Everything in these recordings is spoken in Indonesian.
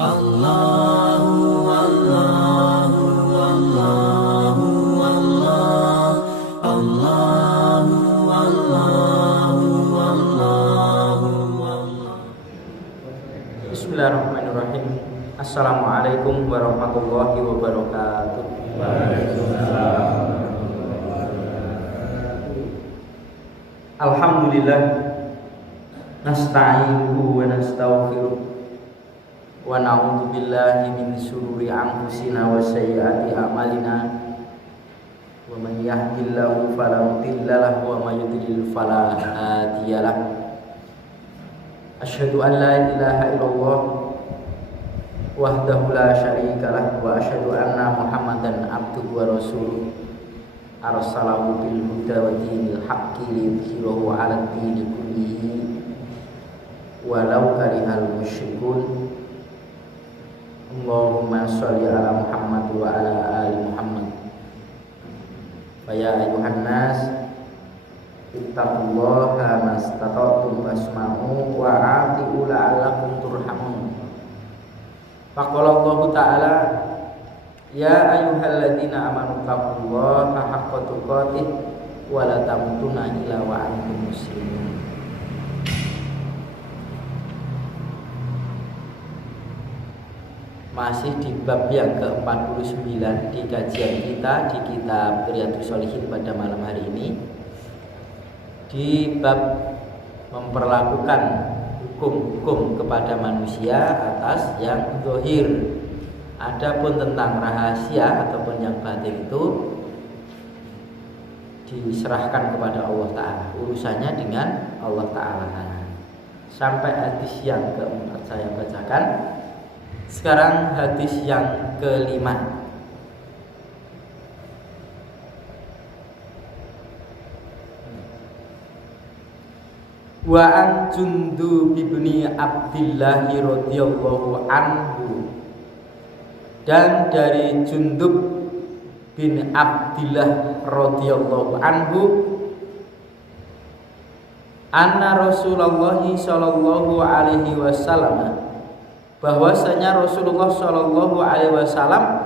Allahu Allahu Allahu Allah Allahu Allahu Allahu Allah. Bismillahirrahmanirrahim. Assalamualaikum warahmatullahi wabarakatuh. Alhamdulillah, nasta'inuhu wa nastaghfiruh wa na'udzu billahi min shururi anfusina wa sayyiati a'malina. Wa man yahdihillahu fala mudilla lahu wa may yudlil fala hadiya lahu. Asyhadu an la ilaha illallah wahdahu la syarika lah wa asyhadu anna Muhammadan abduhu wa rasuluh arsalahu bil huda wa dinil haqqi liyudhhirahu 'ala ad-dini kullihi walau karihal musyrikun. Allahumma sholli ala Muhammad wa ala ali Muhammad. Ya ayuhan nas ittaqullaha mastata'tum wasma'u wa ati'u la'allakum turhamun. Faqala Allah Ta'ala, ya ayyuhalladzina amanu taqullaha haqqa tuqatih wa la tamutunna illa wa antum muslimun. Masih di bab yang ke-49 di kajian kita di kitab Riyadhus Shalihin pada malam hari ini, di bab memperlakukan hukum-hukum kepada manusia atas yang zahir. Adapun tentang rahasia ataupun yang batin itu diserahkan kepada Allah Ta'ala, urusannya dengan Allah Ta'ala. Sampai hadis yang keempat saya bacakan. Sekarang hadis yang kelima. Wa an Jundub bin Abdillah radhiyallahu anhu, dan dari Jundub bin Abdillah radhiyallahu anhu, anna Rasulullah sallallahu alaihi wasallam, bahwasanya Rasulullah sallallahu alaihi wasallam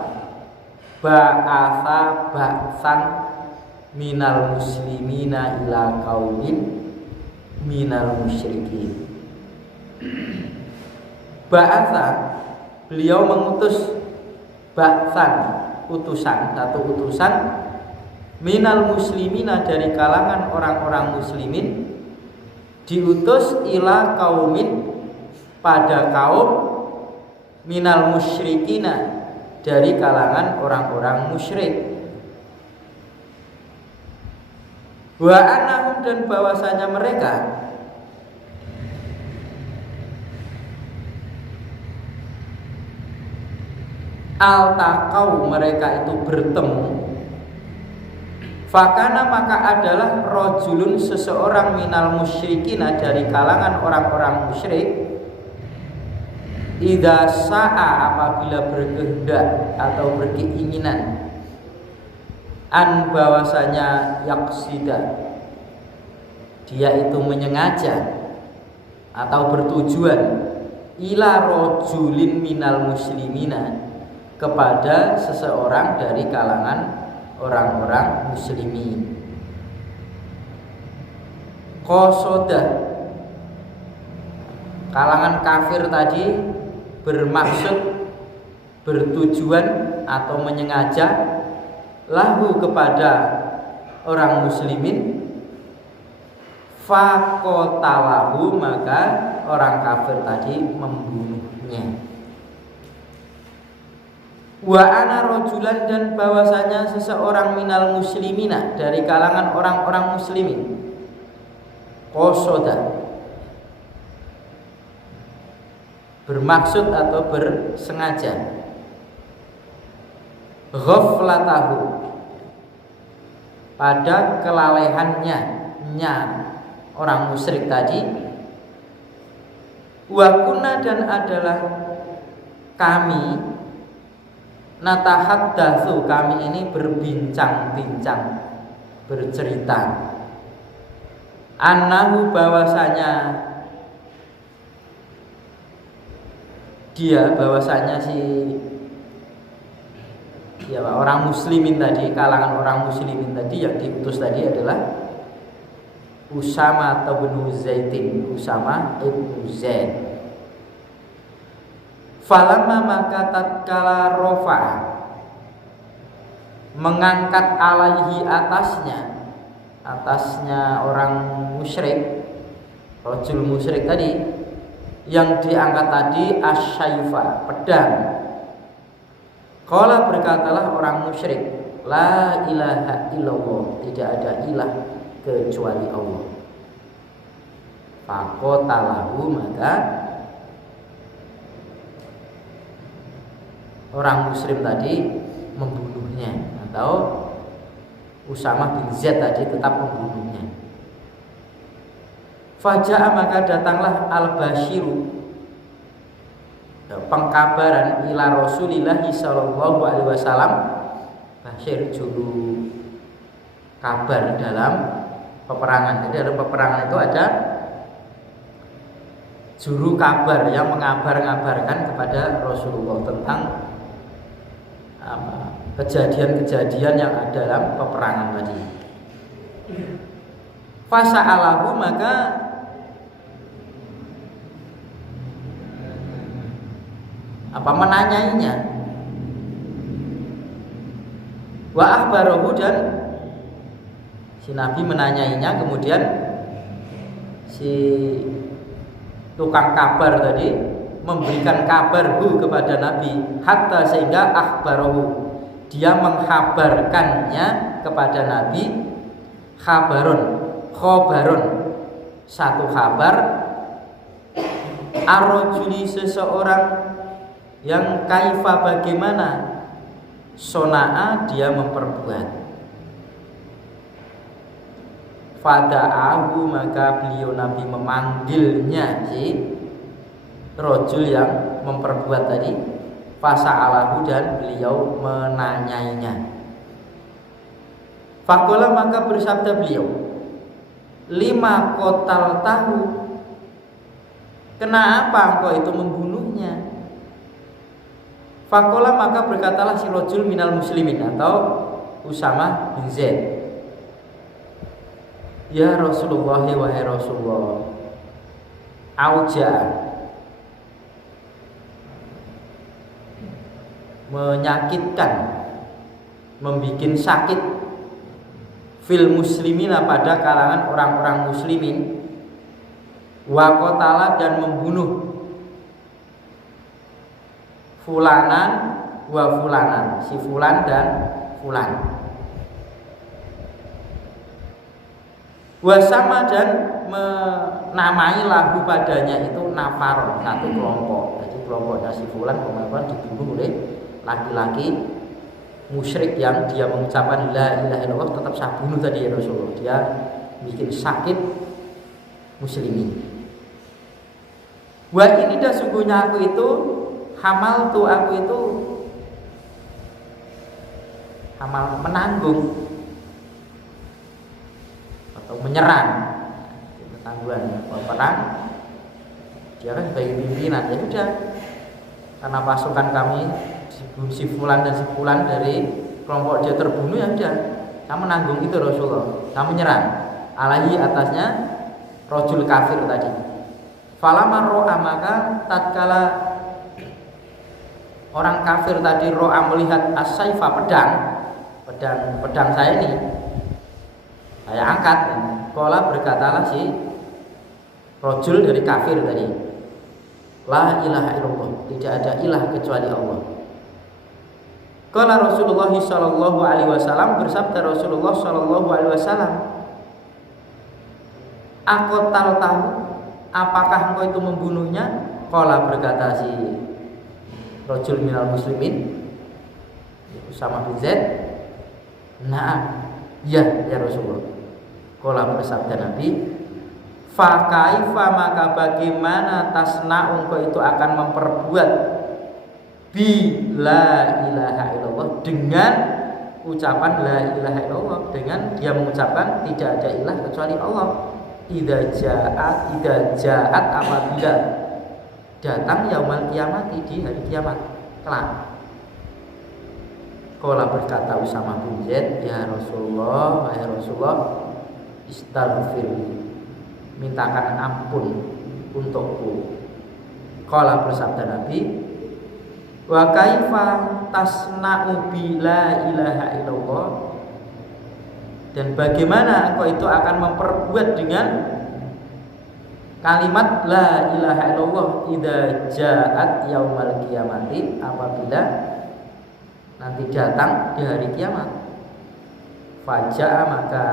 ba'atha ba'san minal muslimina ila qaumin minal musyrikin. Ba'atha, beliau mengutus ba'san, utusan, satu utusan, minal muslimina, dari kalangan orang-orang muslimin, diutus ila qaumin, pada kaum, minal musyrikina, dari kalangan orang-orang musyrik. Wa annahum, dan bahwasanya mereka altaqau, mereka itu bertemu. Fakana, maka adalah rajulun, seseorang, minal musyrikina, dari kalangan orang-orang musyrik, idza sa'a, apabila berkehendak atau berkeinginan, an, bahwasanya yaksida, dia itu menyengaja atau bertujuan, ila rajulin minal muslimina, kepada seseorang dari kalangan orang-orang muslimin. Qasoda, kalangan kafir tadi bermaksud, bertujuan atau menyengaja, lahu, kepada orang muslimin, faqatalahu, maka orang kafir tadi membunuhnya. Wa ana rajulan, dan bahwasanya seseorang, minal muslimina, dari kalangan orang-orang muslimin, qasoda, bermaksud atau bersengaja, ghaflatahu, pada kelalaiannya, orang musyrik tadi. Wa kunna, dan adalah kami, natahaddatsu, kami ini berbincang-bincang, bercerita, annahu, bahwasanya dia bahwasanya si ya orang muslimin tadi, kalangan orang muslimin tadi yang diutus tadi adalah Usama bin Zaidin, Usama ibn Zaid. Falamma maka tatkala rofa mengangkat alaihi atasnya orang musyrik, rajul musyrik tadi, yang diangkat tadi asyaifa, pedang. Qala berkatalah orang musyrik, la ilaha illallah, tidak ada ilah kecuali Allah. Faqatalahu, maka orang muslim tadi membunuhnya, atau Usama bin Zaid tadi tetap membunuhnya. Faja'a, maka datanglah al-basyiru, pengkabaran, ila Rasulillah sallallahu alaihi wasallam. Basyir juru kabar dalam peperangan. Jadi dalam peperangan itu ada juru kabar yang mengabar-ngabarkan kepada Rasulullah tentang kejadian-kejadian yang ada dalam peperangan tadi. Fasa'alahu, maka menanyainya. Wa akhbarahu, dan si Nabi menanyainya, kemudian si tukang kabar tadi memberikan kabar kepada Nabi, hatta sehingga akhbarahu, dia menghabarkannya kepada Nabi, khobarun, satu kabar, ar-rajuli, seseorang yang kaifa, bagaimana, sona'a, dia memperbuat. Fada'ahu, maka beliau Nabi memanggilnya si rajul yang memperbuat tadi. Fasa'alahu, dan beliau menanyainya. Faqala, maka bersabda beliau, lima kotal tahu, kenapa engkau itu membunuhnya? Faqala, maka berkatalah si rajul minal muslimin, atau Usama bin Zaid, ya Rasulullah, wahai Rasulullah, auja, menyakitkan, membikin sakit, fil muslimina, pada kalangan orang-orang muslimin, wa qatala, dan membunuh, fulanan wa fulanan, si fulan dan fulan, wasama, dan menamai lahu padanya itu nafaron, satu kelompok. Jadi kelompoknya si fulan kemudian dibunuh oleh laki-laki musyrik yang dia mengucapkan la ilaha illallah, tetap saya bunuh tadi ya Rasulullah. Dia bikin sakit muslimin. Wa ini dah sungguhnya aku itu hamal tu, aku itu hamal, menanggung atau menyerang, ketangguhan perang. Dia kan sebagai pimpinan, ya sudah, karena pasukan kami si fulan dan si fulan dari kelompok dia terbunuh, ya sudah, saya menanggung itu Rasulullah, saya menyerang alaihi, atasnya rajul kafir tadi. Falamma ro'a, maka tatkala orang kafir tadi ro'a, melihat as-saifa, pedang saya ini, saya angkat. Qala, berkatalah si rajul dari kafir tadi, la ilaha illallah, tidak ada ilah kecuali Allah. Qala Rasulullah sallallahu alaihi wasallam, bersabda Rasulullah sallallahu alaihi wasallam, aqtal tahu, apakah engkau itu membunuhnya? Qala, berkata si rajul minal muslimin, Usama bin Zaid, na'am, ya Rasulullah. Qala, bersabda Nabi, fa kaifa, maka bagaimana, tasna, engkau itu akan memperbuat, bi la ilaha illallah, dengan ucapan la ilaha illallah, dengan dia mengucapkan tidak ada ilah kecuali Allah. Idza ja'at, apabila datang yaumal kiamati, di hari kiamat kelak. Qala berkata Usamah bin Zaid, ya Rasulullah, wahai Rasulullah, istaghfir, mintakan ampun untukku. Qala bersabda Nabi, wa kaifa tasna'u bi la ilaha illallah, dan bagaimana engkau itu akan memperbuat dengan kalimat la ilaha illallah idza ja'at yaumal qiyamati, apabila nanti datang di hari kiamat. Faja'a, maka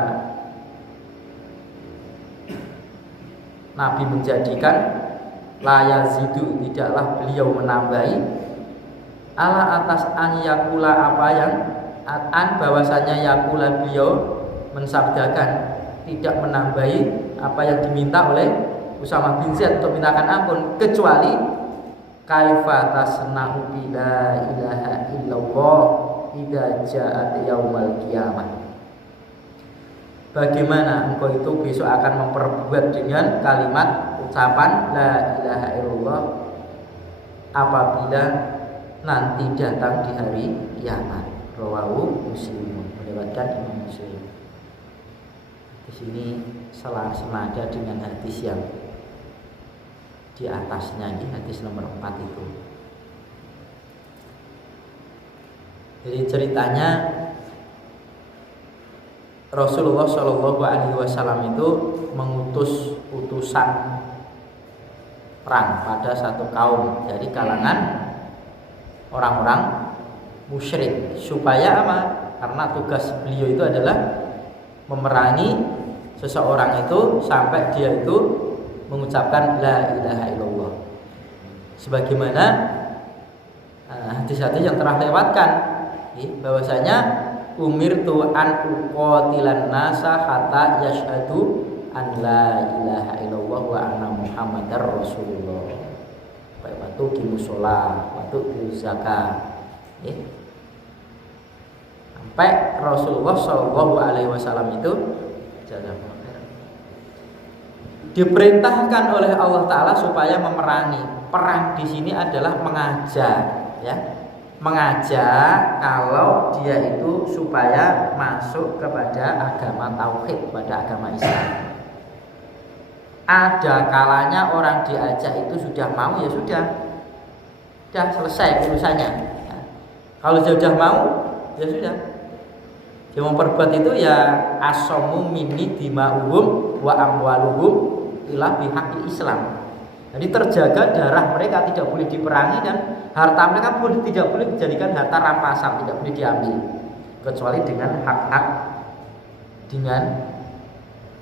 Nabi menjadikan la yazidu, tidaklah beliau menambahi, ala atas an yakula, apa yang bahwasanya yakula beliau mensabdakan, tidak menambahi apa yang diminta oleh Usamah bin Zaid untuk mintakan ampun, kecuali kaifa tasna'u bi la ilaha illallah idza ja'at yaumal qiyamah, bagaimana engkau itu besok akan memperbuat dengan kalimat ucapan la ilaha illallah apabila nanti datang di hari kiamat. Rawahu Muslim, meriwayatkan Imam Muslim. Di sini senada dengan hadis yang di atasnya, ini hadis nomor 4 itu. Jadi ceritanya Rasulullah Shallallahu Alaihi Wasallam itu mengutus utusan perang pada satu kaum dari kalangan orang-orang musyrik, supaya apa? Karena tugas beliau itu adalah memerangi seseorang itu sampai dia itu mengucapkan la ilaha illallah, sebagaimana hadis-hadis yang telah lewatkan, bahwasanya umirtu an uqatilan nasa hatta yashhadu an la ilaha illallah wa anna muhammadar rasulullah wa tuqimus shalah wa tu'tuz zakat. Sampai Rasulullah Shallallahu Alaihi Wasallam itu diperintahkan oleh Allah Ta'ala supaya memerangi. Perang di sini adalah mengajak, ya, mengajak kalau dia itu supaya masuk kepada agama tauhid, pada agama Islam. Ada kalanya orang diajak itu sudah mau, ya sudah selesai urusannya. Ya. Kalau dia sudah mau, ya sudah. Dia memperbuat itu ya asomu minni dima'uhum wa amwaluhum ila bihaqil Islam. Jadi terjaga darah mereka, tidak boleh diperangi, dan harta mereka tidak boleh dijadikan harta rampasan, tidak boleh diambil kecuali dengan hak-hak, dengan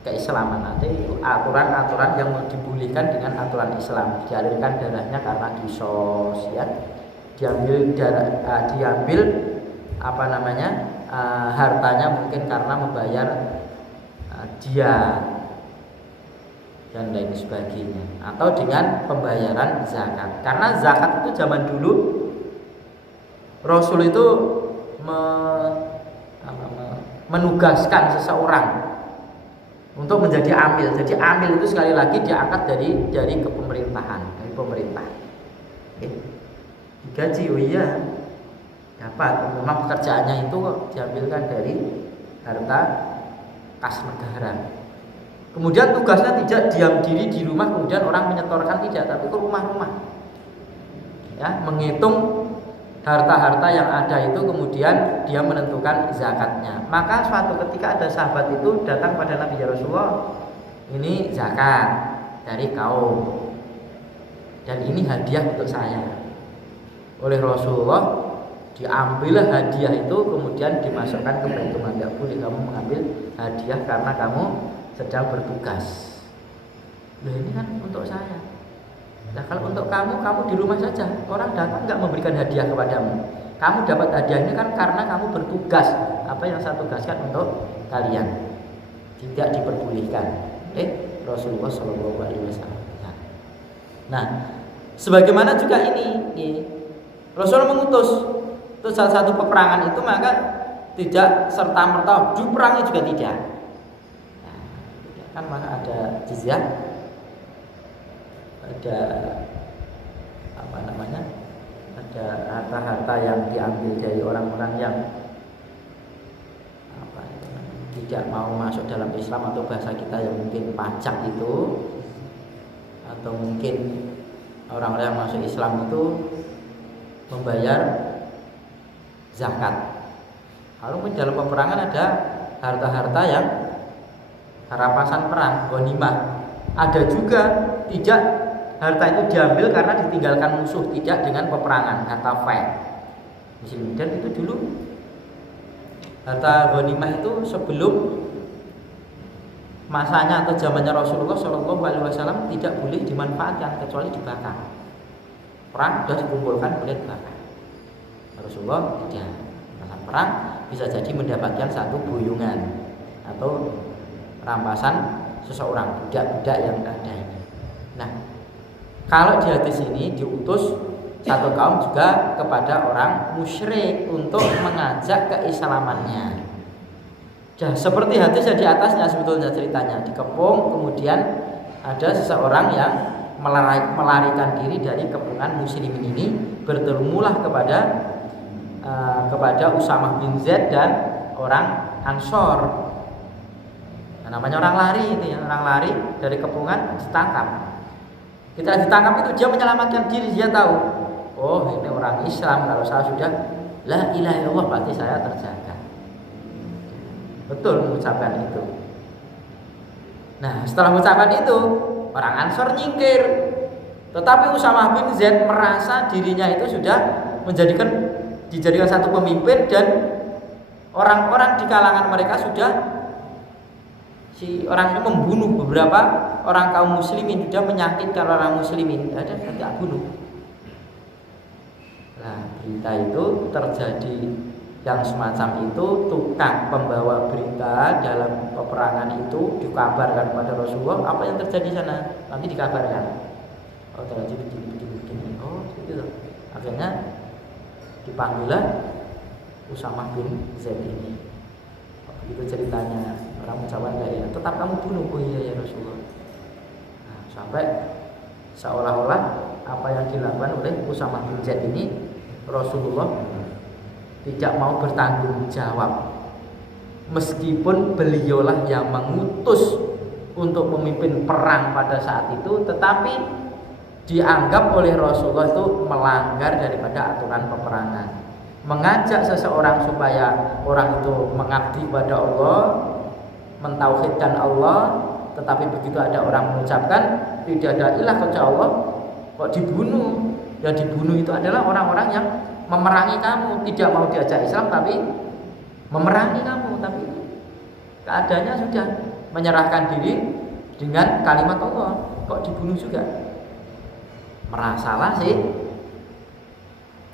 keislaman. Nanti itu aturan-aturan yang dibolehkan dengan aturan Islam. Dialirkan darahnya karena disos, ya, diambil hartanya mungkin karena membayar dia dan lain sebagainya, atau dengan pembayaran zakat. Karena zakat itu zaman dulu Rasul itu menugaskan seseorang untuk menjadi amil. Jadi amil itu sekali lagi diangkat dari kepemerintahan, dari pemerintah. Digaji, oh iya, dapat. Memang pekerjaannya itu diambilkan dari harta kas negara. Kemudian tugasnya tidak diam diri di rumah, kemudian orang menyetorkan, tidak, tapi ke rumah-rumah, ya, menghitung harta-harta yang ada itu, kemudian dia menentukan zakatnya. Maka suatu ketika ada sahabat itu datang pada Nabi, ya Rasulullah, ini zakat dari kaum dan ini hadiah untuk saya. Oleh Rasulullah diambil hadiah itu, kemudian dimasukkan ke Baitul Mal. Tidak boleh kamu mengambil hadiah karena kamu sedang bertugas. Loh, ini kan untuk saya. Nah, kalau untuk kamu di rumah saja. Orang datang nggak memberikan hadiah kepadamu. Kamu dapat hadiah ini kan karena kamu bertugas. Apa yang saya tugaskan untuk kalian tidak diperbolehkan. Rasulullah Shallallahu Alaihi Wasallam. Nah, sebagaimana juga ini Rasul mengutus itu salah satu peperangan itu, maka tidak serta merta diperangi juga tidak. Kan maka ada jizyah, ada apa namanya, ada harta-harta yang diambil dari orang-orang yang apa itu, tidak mau masuk dalam Islam, atau bahasa kita yang mungkin pajak itu, atau mungkin orang-orang yang masuk Islam itu membayar zakat. Lalu dalam peperangan ada harta-harta yang rampasan perang, ghanimah. Ada juga tidak, harta itu diambil karena ditinggalkan musuh, tidak dengan peperangan, harta fight. Dan itu dulu harta ghanimah itu sebelum masanya atau zamannya Rasulullah SAW tidak boleh dimanfaatkan kecuali dibakar. Perang sudah dikumpulkan boleh dibakar. Rasulullah tidak. Melakukan perang bisa jadi mendapatkan satu boyongan atau rampasan seseorang, budak-budak yang ada ini. Nah, kalau di hadis ini diutus satu kaum juga kepada orang musyrik untuk mengajak keislamannya. Ya, seperti hadis yang di atasnya sebetulnya ceritanya, dikepung, kemudian ada seseorang yang melarikan diri dari kepungan muslimin ini, bertemulah kepada Usamah bin Zaid dan orang Ansor. Nah, namanya orang lari itu ya, orang lari dari kepungan ditangkap. Ketika ditangkap itu dia menyelamatkan diri, dia tahu, oh ini orang Islam, kalau saya sudah la ilaha illallah berarti saya terjaga. Betul mengucapkan itu. Nah, setelah mengucapkan itu, orang Ansor nyingkir. Tetapi Usamah bin Zaid merasa dirinya itu sudah dijadikan satu pemimpin, dan orang-orang di kalangan mereka sudah, si orang itu membunuh beberapa orang kaum muslimin, sudah menyakitkan orang muslimin, ada tidak bunuh. Nah, berita itu terjadi yang semacam itu, tukang pembawa berita dalam peperangan itu dikabarkan kepada Rasulullah apa yang terjadi di sana, nanti dikabarkan. Oh terjadi begini. Oh gitu. Akhirnya dipanggillah Usamah bin Zaid ini. Itu ceritanya, orang ucapan dari tetap kamu bunuh. Oh iya ya Rasulullah. Nah, sampai seolah-olah apa yang dilakukan oleh Usamah bin Zaid ini, Rasulullah tidak mau bertanggung jawab, meskipun beliaulah yang mengutus untuk memimpin perang pada saat itu, tetapi dianggap oleh Rasulullah itu melanggar daripada aturan peperangan. Mengajak seseorang supaya orang itu mengabdi pada Allah, mentauhidkan Allah, tetapi begitu ada orang mengucapkan tidak ada ilah kecuali Allah, kok dibunuh. Yang dibunuh itu adalah orang-orang yang memerangi kamu, tidak mau diajak Islam tapi memerangi kamu, tapi keadaannya sudah menyerahkan diri dengan kalimat Allah, kok dibunuh juga. Merasalah sih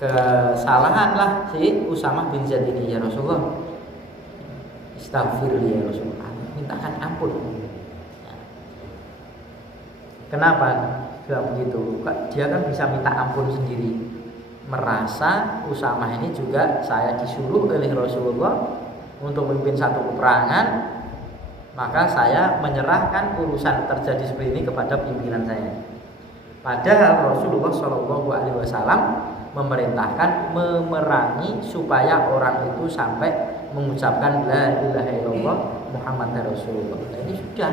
kesalahan lah si Usamah bin Zaid ini, ya Rasulullah, Astaghfirullah ya Rasulullah, mintakan ampun. Kenapa bilang begitu? Dia kan bisa minta ampun sendiri. Merasa Usamah ini juga saya disuruh oleh Rasulullah untuk memimpin satu peperangan, maka saya menyerahkan urusan terjadi seperti ini kepada pimpinan saya. Padahal Rasulullah SAW memerintahkan memerangi supaya orang itu sampai mengucapkan la ilaha illallah Muhammad Rasulullah. Nah, ini sudah.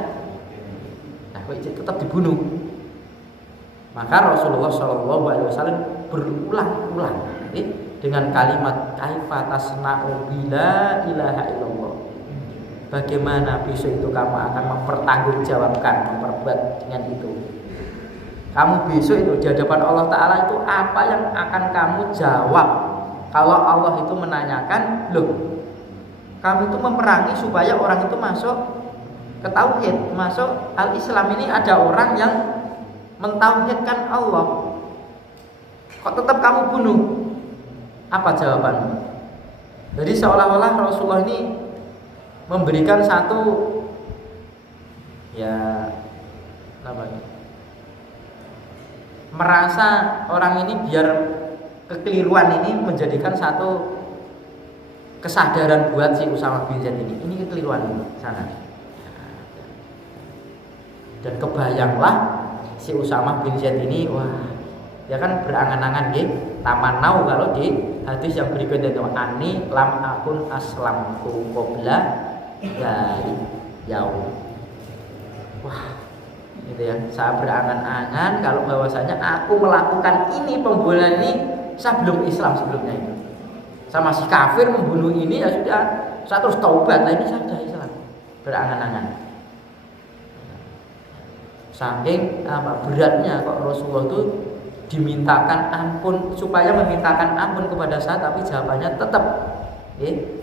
Nah, kok tetap dibunuh. Maka Rasulullah SAW berulang-ulang dengan kalimat kaifa tasna'u bila ilaha illallah. Bagaimana besok itu kamu akan mempertanggungjawabkan, memperbuat dengan itu. Kamu besok itu di hadapan Allah Ta'ala itu apa yang akan kamu jawab kalau Allah itu menanyakan, loh kamu itu memerangi supaya orang itu masuk ke tauhid, masuk al-Islam, ini ada orang yang mentauhidkan Allah, kok tetap kamu bunuh? Apa jawabanmu? Jadi seolah-olah Rasulullah ini memberikan satu ya namanya, merasa orang ini biar kekeliruan ini menjadikan satu kesadaran buat si Usamah bin Zaid ini kekeliruan di sana. Dan kebayanglah si Usamah bin Zaid ini, wah Ya kan berangan-angan nggih. Tamanau kalau di hadis yang berikutnya itu ani lam akun aslamtu qabla dari yaum. Wah, gitu ya. Saya berangan-angan kalau bahwasanya aku melakukan ini pembunuhan ini saya belum Islam sebelumnya itu. Saya masih kafir membunuh ini ya sudah, saya terus taubat. Nah ini saya sudah Islam. Berangan-angan. Saking beratnya kok Rasulullah itu dimintakan ampun, supaya memintakan ampun kepada saya, tapi jawabannya tetap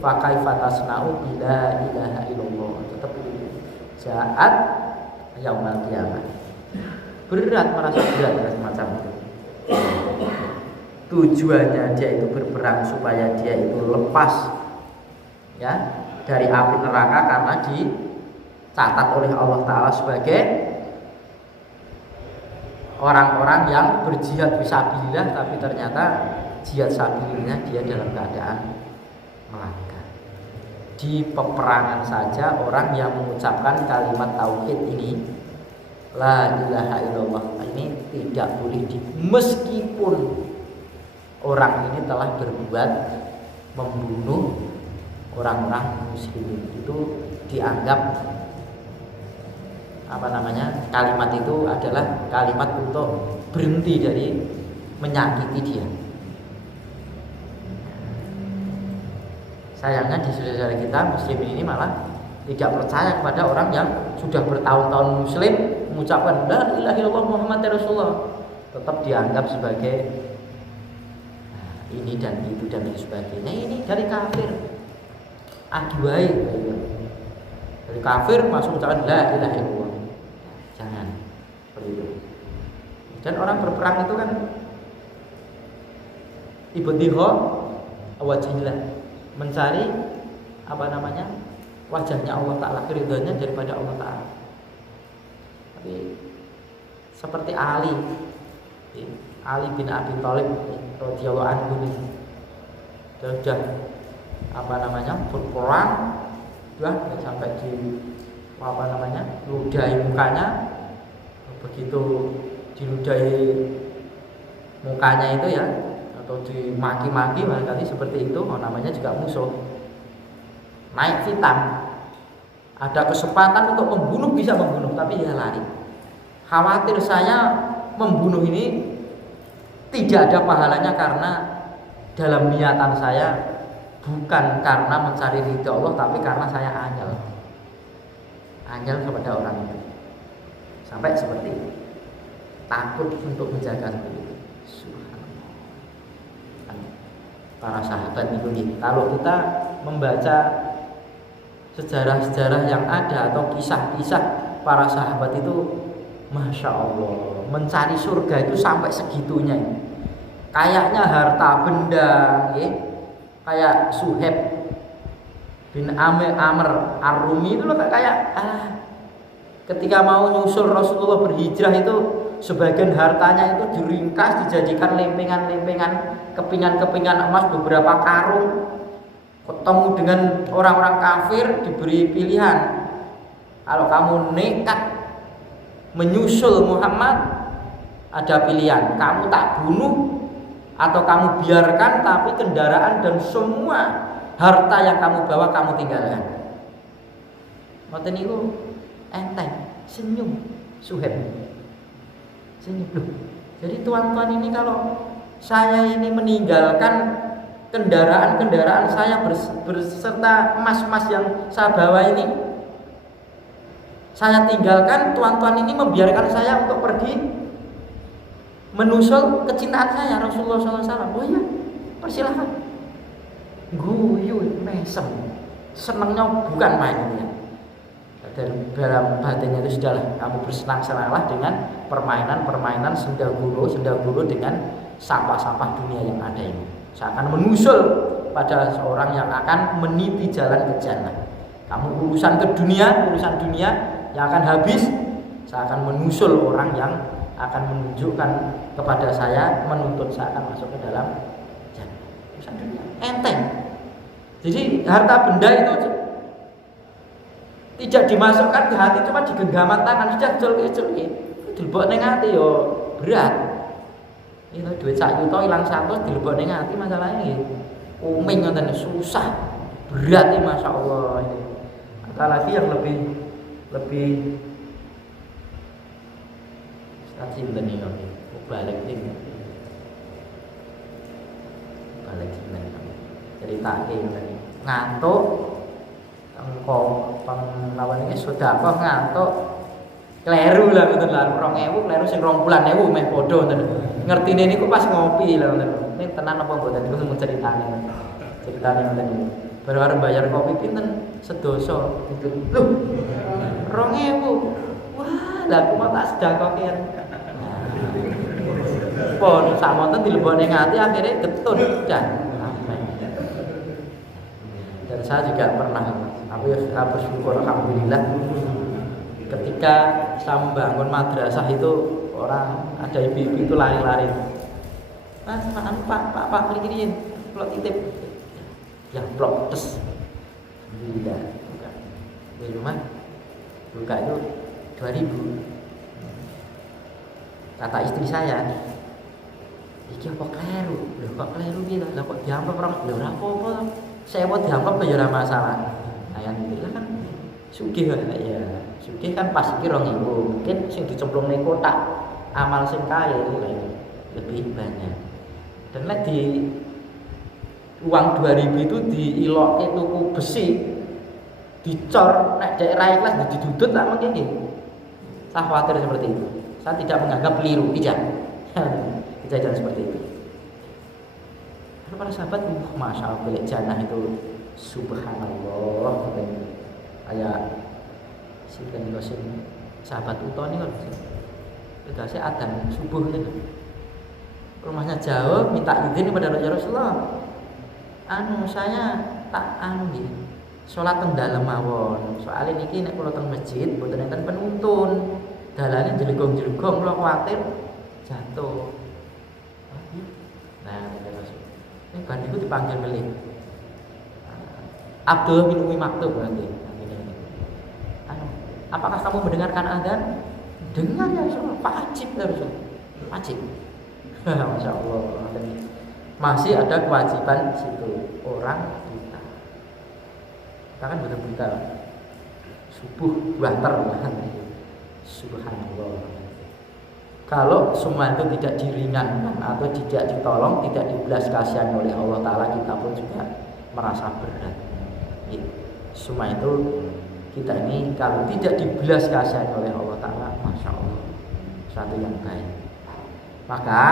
fa kaifa tasna'u bila ilaha illallah, tetap jahat yaumul kiamat. Berat, merasa berat semacam itu. Tujuannya dia itu berperang supaya dia itu lepas ya dari api neraka, karena dicatat oleh Allah Ta'ala sebagai orang-orang yang berjihad fisabilillah, tapi ternyata jihad sabilillah dia dalam keadaan melanggar. Di peperangan saja orang yang mengucapkan kalimat tauhid ini, la ilaha illallah, ini tidak boleh meskipun orang ini telah berbuat membunuh orang-orang muslimin, itu dianggap kalimat itu adalah kalimat untuk berhenti dari menyakiti dia. Sayangnya di saudara kita muslimin ini malah tidak percaya kepada orang yang sudah bertahun-tahun muslim mengucapkan la ilaha illallah Muhammad Rasulullah, tetap dianggap sebagai ini dan itu dan sebagainya. Ini dari kafir. Aduhai dari kafir masuk ucapan la ilaha illallah. Jangan seperti itu. Dan orang berperang itu kan ibtiha wajhillah, mencari wajahnya Allah Ta'ala, keridhoannya daripada Allah Ta'ala. Tapi seperti Ali bin Abi Thalib radhiyallahu anhu ini sudah berperang sudah sampai di ludahi mukanya. Begitu diludahi mukanya itu ya, atau dimaki-maki barangkali seperti itu, namanya juga musuh. Naik hitam, ada kesempatan untuk membunuh, bisa membunuh, tapi dia lari. Khawatir saya membunuh ini tidak ada pahalanya, karena dalam niatan saya bukan karena mencari ridha Allah, tapi karena saya anyel kepada orang itu. Sampai seperti itu, takut untuk menjaga seperti itu. Subhanallah. Para sahabat itu, kalau kita membaca sejarah-sejarah yang ada atau kisah-kisah para sahabat itu, masya Allah, mencari surga itu sampai segitunya. Kayaknya harta benda, kayak Suhaib bin Amr Ar-Rumi itu loh, kayak ketika mau nyusul Rasulullah berhijrah itu, sebagian hartanya itu diringkas, dijanjikan lempengan-lempengan, kepingan-kepingan emas beberapa karung. Ketemu dengan orang-orang kafir, diberi pilihan, kalau kamu nekat menyusul Muhammad, ada pilihan, kamu tak bunuh atau kamu biarkan, tapi kendaraan dan semua harta yang kamu bawa kamu tinggalkan. Ngoten niku enteng, senyum Suhaib. Senyum loh. Jadi tuan-tuan ini, kalau saya ini meninggalkan kendaraan-kendaraan saya berserta emas-emas yang saya bawa ini, saya tinggalkan, tuan-tuan ini membiarkan saya untuk pergi menusul kecintaan saya Rasulullah SAW. Oh iya, persilahkan. Guyu, mesem, senangnya bukan main ini ya. Dan dalam batinnya itu sudahlah, kamu bersenang-senanglah dengan permainan-permainan senda guru dengan sampah-sampah dunia yang ada ini. Saya akan menusul pada seorang yang akan meniti jalan ke jannah. Kamu urusan dunia yang akan habis, saya akan menusul orang yang akan menunjukkan kepada saya, menuntut saya akan masuk ke dalam jannah. Urusan dunia enteng. Jadi harta benda itu tidak dimasukkan ke hati, cuma digenggaman tangan, sudah jolke dilebok ning ati yo berat. Itu duit 1 juta ilang 100 dilebokne ngati masalahnya nggih. Uming ngoten susah. Berat ya Masya Allah ini. Apalagi yang lebih sinten iki kok. Balik iki. Balik sinten. Ceritake ngene. Ngantuk penglawan ini sudah kok ngantuk kleru lah ngoten lah 2000 kleru sing 20.000 meh padha ngoten. Ngertine niku pas ngopi lah ngoten. Ning tenan apa mboten niku mung ceritane. Ceritane ngoten niku. Baru arep bayar kopi pinten sedoso gitu. Lho 2000. Wah, lah aku mau tak sedekahke. Pon samonten dilebokne ngati akhirnya getun dan saya juga pernah, aku bersyukur alhamdulillah ketika saya membangun madrasah itu orang ada ibu-ibu itu lari-lari, Mas, Pak, gini, plot titip, ya plot tes, tidak, di rumah buka itu 2000, kata istri saya, iki apa kleru, kok kleru gitu, kok diamplop orang, apa? Saya mau diamplop ya ora masalah. Nah yang bilang kan sugih kan ya. Sugih kan pas iki 2000. Mungkin sing dicemplungne kotak amal sing kaya lebih banyak. Dan lek di uang 2000 itu diilokke tuku besi, dicor nek daerah ikhlas didudut tak mungkin nggih. Saya khawatir seperti itu. Saya tidak menganggap keliru, tidak. Kejadian seperti itu. Para sahabat, masya Allah, bilik jannah itu subhanallah, kayak si sahabat Uto ini kan, dikasih adzan subuh gitu. Rumahnya jauh, minta izin kepada Rasulullah. Saya tak gitu, sholat teng dalem mawon. Soalnya niki nek kula teng masjid, mboten enten penuntun, dalane jelegong-jelegong, kula kuwatir jatuh. Nah, ini kan itu dipanggil beli Abdul bin Umi Maktub berarti. Apakah kamu mendengarkan adzan? Dengar ya Rasul, wajib ya Rasul. Wajib. Masya Allah. Masih ada kewajiban situ orang buta. Kita kan betul buta. Subuh banter kan. Subhanallah. Kalau semua itu tidak diringankan atau tidak ditolong, tidak dibelas kasihan oleh Allah Ta'ala, kita pun juga merasa berat. Semua itu kita ini kalau tidak dibelas kasihan oleh Allah Ta'ala, Masya Allah, satu yang baik. Maka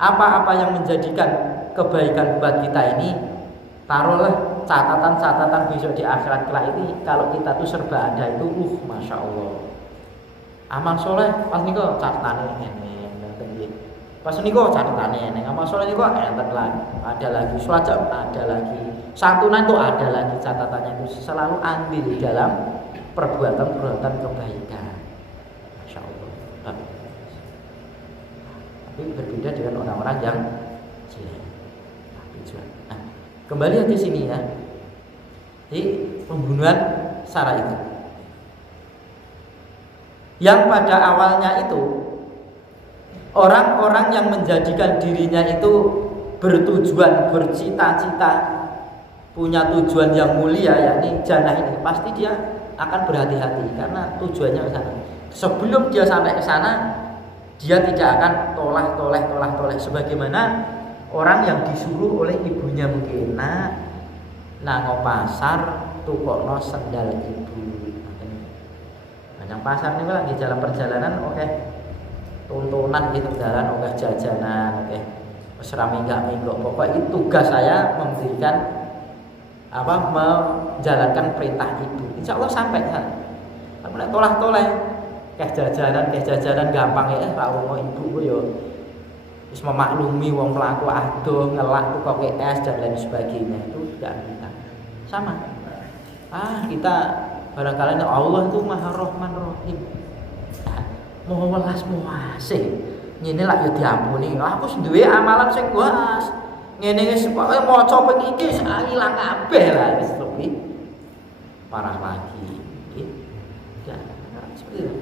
apa-apa yang menjadikan kebaikan buat kita ini, taruhlah catatan-catatan besok di akhirat kelak ini. Kalau kita tuh serba ada itu, Masya Allah. Amal soleh pas niko catatane eneng, pas niko catatane eneng. Amal soleh niko enten lagi, ada lagi. Sholat jam ada lagi. Santunan itu ada lagi catatannya itu selalu ambil dalam perbuatan-perbuatan kebaikan. Masya Allah. Tapi berbeda dengan orang-orang yang jelek. Nah, kembali di sini ya. Di pembunuhan Sarah itu. Yang pada awalnya itu orang-orang yang menjadikan dirinya itu bertujuan, bercita-cita, punya tujuan yang mulia, yakni jannah ini, pasti dia akan berhati-hati karena tujuannya ke sana. Sebelum dia sampai ke sana, dia tidak akan toleh sebagaimana orang yang disuruh oleh ibunya mungkin, nang pasar tukokno sendal ibu. Yang pasar ini lagi jalan perjalanan, oke, tontonan gitu jalan, oke, jajanan, oke, serami enggak minggu. Pokoknya itu tugas saya memberikan menjalankan perintah ibu. Insya Allah sampai kan. Kamu nak toleh, jajanan gampang ya. Tahu mau ibu yo, terus memaklumi wong pelaku aduh ngelak tuh kok es dan lain sebagainya itu tidak kita. Sama. Kita barangkali Allah itu Maha Rahman Rahim. Mau welas muasih. Ngene lak yo diampuni. Aku wis duwe amalan sing kuas. Ngene wis pokoke maca ping iki ilang kabeh lah wis lebih parah lagi. Ya, seperti itu.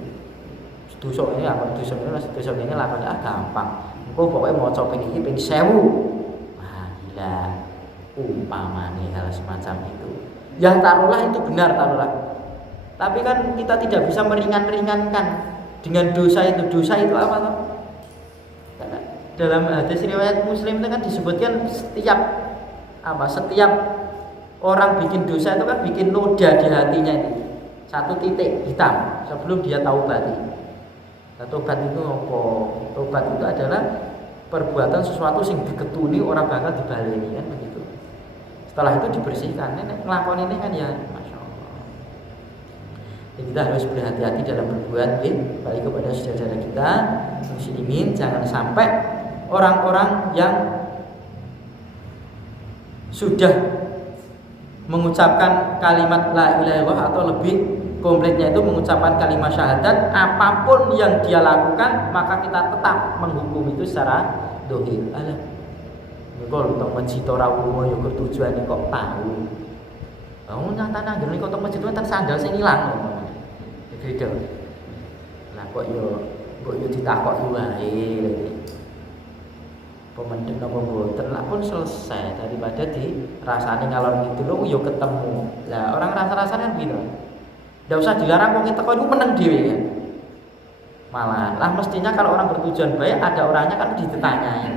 Dosa ini lakon dosa ini lakon gampang. engko pokoke maca ping iki ping 1000. Wah, gila. Umpamane hal semacam itu. Ya taruhlah itu benar, taruhlah. Tapi kan kita tidak bisa meringankan dengan dosa itu. Dosa itu apa toh? Dalam hadis riwayat Muslim itu kan disebutkan setiap orang bikin dosa itu kan bikin noda di hatinya itu. Satu titik hitam sebelum dia taubati. Nah, tobat itu apa? Tobat itu adalah perbuatan sesuatu yang diketuni orang bakal dibaleni kan begitu. Setelah itu dibersihkan. Nek nglakoni ini kan ya Masya Allah. Jadi kita harus berhati-hati dalam berbuat baik kepada saudara kita muslimin. Jangan sampai orang-orang yang sudah mengucapkan kalimat la ilaha illallah atau lebih komplitnya itu mengucapkan kalimat syahadat, apapun yang dia lakukan maka kita tetap menghukum itu secara dohir. Alah, kalau untuk masjid orang umum yang bertujuan ini kok tahu? Kamu nyata nanggur ini kok untuk masjid itu tersandal saya hilang. Gitu. Nah kok yo ditakok wae. Pemendem apa mboten lah pun selesai daripada dirasani ngalor gitu loh yo ketemu. Lah orang rasa-rasanya kan gitu. Ndak usah dilarang wong teko itu meneng dhewe kan. Malah lah mestinya kalau orang bertujuan baik ada orangnya kan ditanyain.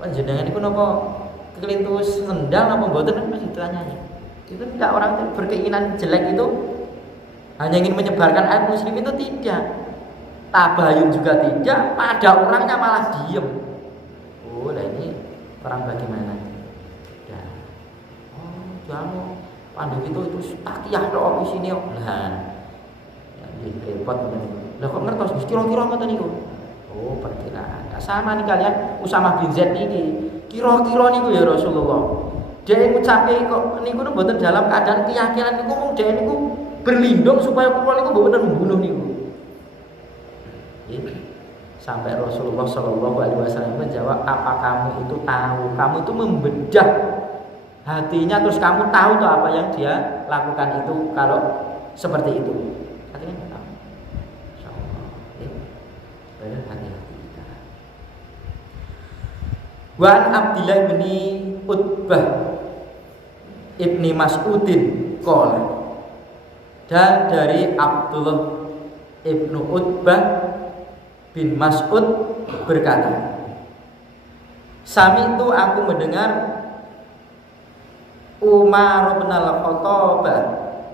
Panjenengan niku napa kelintus sendal apa mboten kan mesti ditanyai. Itu tidak orang berkeinginan jelek itu hanya ingin menyebarkan aib muslim itu tidak. Tabayun juga tidak, pada orangnya malah diem. Oh, lah ini orang bagaimana? Ya. Oh, kamu pandai itu takiyah doa di sini kok. Lah. Ya repot bener. Lah kok ngertos kira-kira ngoten niku? Oh, perkiraan. Nah, sama nih kalian Usamah bin Zaid niki. Kira-kira niku ya Rasulullah. Dia ngucape kok niku mboten dalam keadaan keyakinan niku mung dia niku berlindung supaya kula niku mboten membunuh niku. Sampai Rasulullah Shallallahu Alaihi Wasallam menjawab, apa kamu itu tahu? Kamu itu membedah hatinya, terus kamu tahu tuh apa yang dia lakukan itu kalau seperti itu. Artinya nggak tahu. Insyaallah, benar hati-hati kita. Wan Abdillah bin Utbah ibni Mas'udin qala, dan dari Abdullah ibnu Utbah bin Mas'ud berkata, Sami itu aku mendengar Umar bin Al-Khattab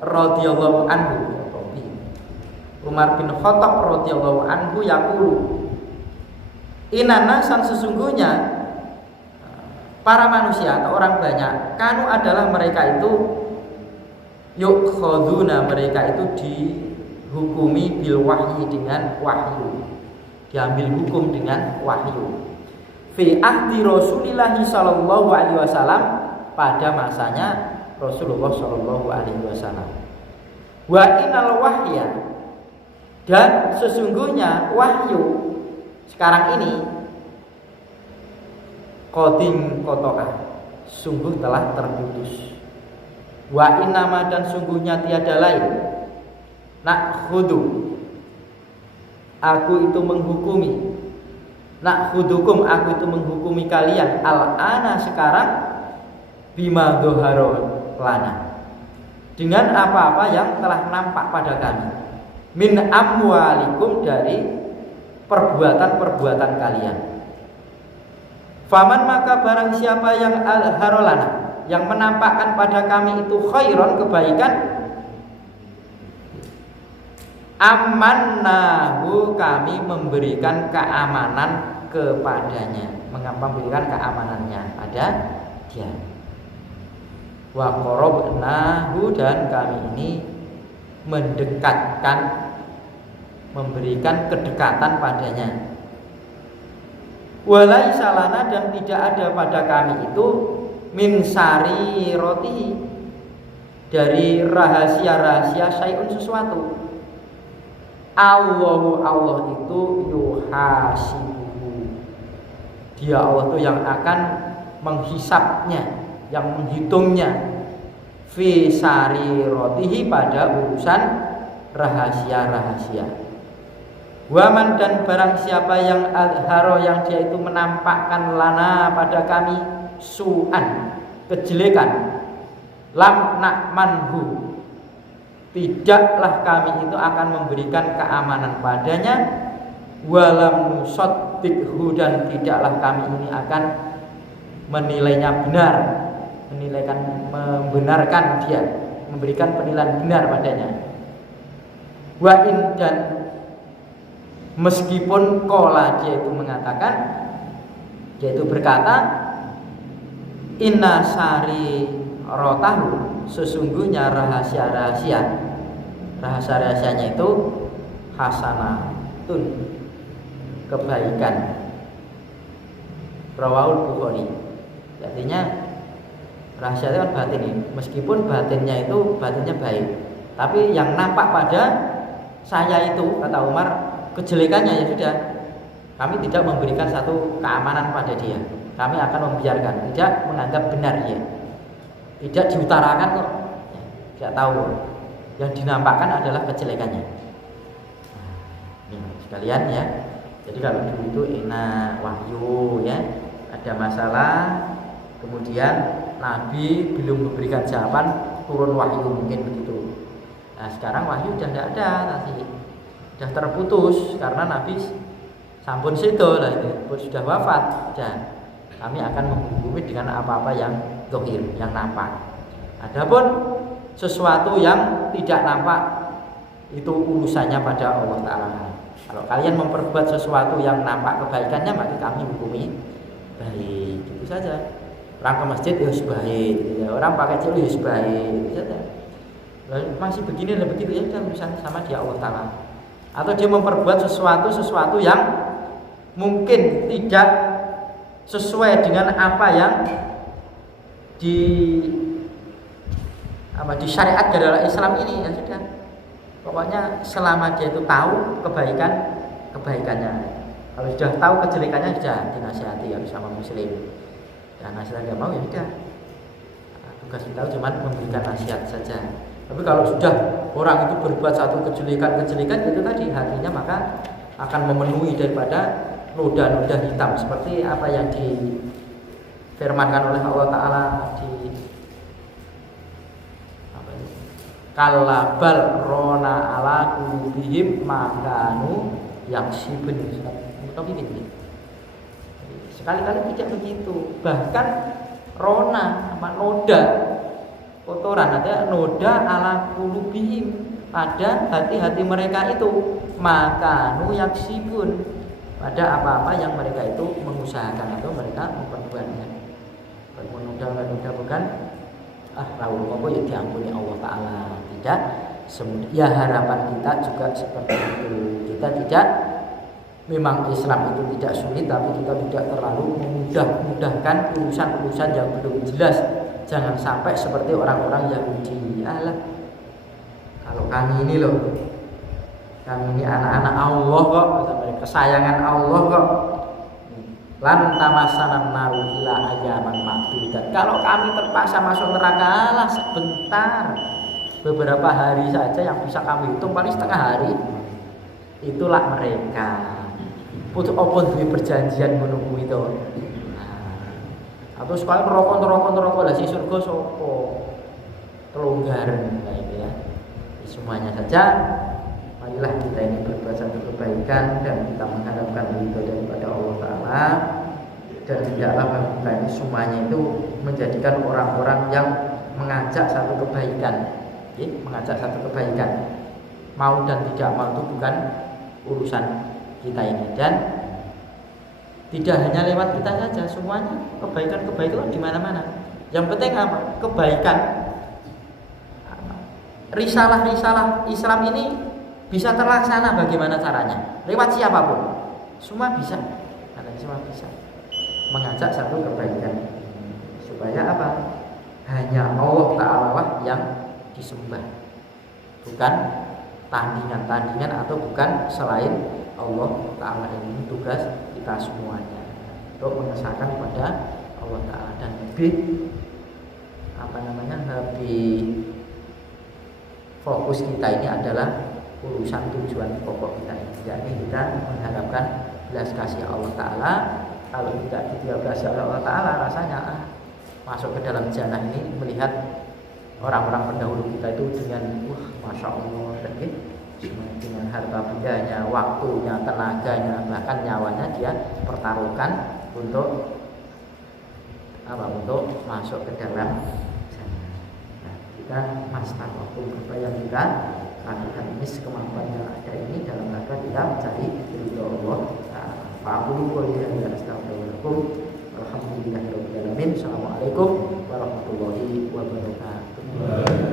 radhiyallahu anhu, Umar bin Khattab radhiyallahu anhu yaqulu, inanasan sesungguhnya para manusia atau orang banyak, kanu adalah mereka itu yukhadzuna, mereka itu dihukumi bil wahyi dengan wahyu, diambil hukum dengan wahyu. Fi ahdi Rasulillah sallallahu alaihi wasallam, pada masanya Rasulullah sallallahu alaihi wasallam. Wa innal wahya, dan sesungguhnya wahyu sekarang ini qadin qata'a, sungguh telah terputus. Wa innama, dan sungguhnya tiada lain, nakhudu, aku itu menghukumi, nakhudukum, aku itu menghukumi kalian, al-ana sekarang, bima doharo lana, dengan apa-apa yang telah nampak pada kami, min amwalikum, dari perbuatan-perbuatan kalian. Faman, maka barang siapa yang al-harolana, yang menampakkan pada kami itu khairon, kebaikan, amannahu, kami memberikan keamanan kepadanya, memberikan keamanannya pada dia. Wa qarabnahu, dan kami ini mendekatkan, memberikan kedekatan padanya. Walaisa lana, dan tidak ada pada kami itu min sariroti, dari rahasia-rahasia syai'un, sesuatu. Allah itu yuhasibuhu, dia Allah itu yang akan menghisapnya, yang menghitungnya, fi sarirotihi, pada urusan rahasia-rahasia. Waman dan barang siapa yang adharo yang dia itu menampakkan lana pada kami su'an, kejelekan, lam nakmanhu, tidaklah kami itu akan memberikan keamanan padanya, walam nusaddiqhu, dan tidaklah kami ini akan menilainya benar, membenarkan dia, memberikan penilaian benar padanya. Wa in, dan meskipun kola dia itu mengatakan, dia itu berkata, inna sari rotahu, sesungguhnya rahasia-rahasianya itu hasanatun, kebaikan. Rawahul Bukhari. Artinya rahasia itu kan batin ini. Meskipun batinnya baik, tapi yang nampak pada saya itu, kata Umar, kejelekannya ya sudah, kami tidak memberikan satu keamanan pada dia. Kami akan membiarkan, tidak menganggap benar dia, tidak diutarakan kok, tidak tahu. Yang dinampakkan adalah kejelekannya. Ini sekalian ya. Jadi kalau dulu itu enak wahyu ya, ada masalah, kemudian Nabi belum memberikan jawaban, turun wahyu mungkin begitu. Nah sekarang wahyu sudah tidak ada, nanti sudah terputus karena Nabi sampun sido lah, itu sudah wafat. Dan kami akan menghubungi dengan apa-apa yang zahir, yang nampak. Adapun sesuatu yang tidak nampak itu urusannya pada Allah Ta'ala. Kalau kalian memperbuat sesuatu yang nampak kebaikannya, maka kami hukumi baik, itu saja. Orang ke masjid ya baik, orang pakai celana ya baik, itu saja. Masih begini dan begitu ya, sudah urusan sama dia Allah Ta'ala. Atau dia memperbuat sesuatu yang mungkin tidak sesuai dengan apa yang disyariatkan dalam Islam ini, ya sudah. Pokoknya selama dia itu tahu kebaikannya. Kalau sudah tahu kejelekannya, sudah dinasihati harus sama muslim. Dan nasihat tidak mau ya sudah. Tugas kita cuma memberikan nasihat saja. Tapi kalau sudah orang itu berbuat satu kejelekan itu tadi, hatinya maka akan memenuhi daripada noda-noda hitam seperti apa yang difirmankan oleh Allah Ta'ala di kalabal rona ala qulubihim makanu yaksibun. Sekali-kali tidak begitu. Bahkan rona sama noda kotoran, ada noda ala qulubihim, pada hati-hati mereka itu, makanu yaksibun, pada apa-apa yang mereka itu mengusahakan atau mereka memperbuatnya. Kalau noda bukan rawuh apa ya diampuni Allah Ta'ala, tidak ya. Harapan kita juga seperti itu. Kita tidak, memang Islam itu tidak sulit, tapi kita tidak terlalu memudahkan urusan-urusan yang belum jelas. Jangan sampai seperti orang-orang Yahudi. Alah, kalau kami ini loh, kami ini anak-anak Allah kok, kesayangan Allah kok, lan tamasanan naru ila ayaman makdudat. Kalau kami terpaksa masuk neraka, lah sebentar, beberapa hari saja yang bisa kami hitung, paling setengah hari. Itulah mereka. Putus opon duwe perjanjian menunggu itu. Atau sekali rokok lah si surga sopo kelonggaran kayak gitu ya. Semuanya saja, marilah kita ini berbuat satu kebaikan dan kita mengharapkan ridho daripada Allah Ta'ala. Dan tidaklah kita ini semuanya itu menjadikan orang-orang yang mengajak satu kebaikan, mengajak satu kebaikan. Mau dan tidak mau itu bukan urusan kita ini. Dan tidak hanya lewat kita saja, semuanya kebaikan di mana-mana. Yang penting apa? Kebaikan. Risalah-risalah Islam ini bisa terlaksana bagaimana caranya? Lewat siapapun. Semua bisa. Semua bisa mengajak satu kebaikan. Supaya apa? Hanya Allah Ta'ala yang disembah. Bukan tandingan-tandingan atau bukan selain Allah Ta'ala. Ini tugas kita semuanya untuk mengesahkan kepada Allah Ta'ala. Dan lebih fokus kita ini adalah urusan tujuan pokok kita ini. yakni kita mengharapkan belas kasih Allah Ta'ala. Kalau tidak dibelas oleh Allah Ta'ala, rasanya masuk ke dalam jannah ini melihat orang-orang pendahulu kita itu dengan Masya Allah, dengan harta bendanya, waktunya, tenaganya, bahkan nyawanya dia pertaruhkan untuk untuk masuk ke dalam jannah. Nah, kita waktu berapa yang kita lakukan ini sekemampuan yang ada ini dalam rangka kita mencari ridho Allah. Fa'budu wa lillahi astaghfirullahaladzim. Alhamdulillahirabbil alamin. Assalamualaikum warahmatullahi wabarakatuh.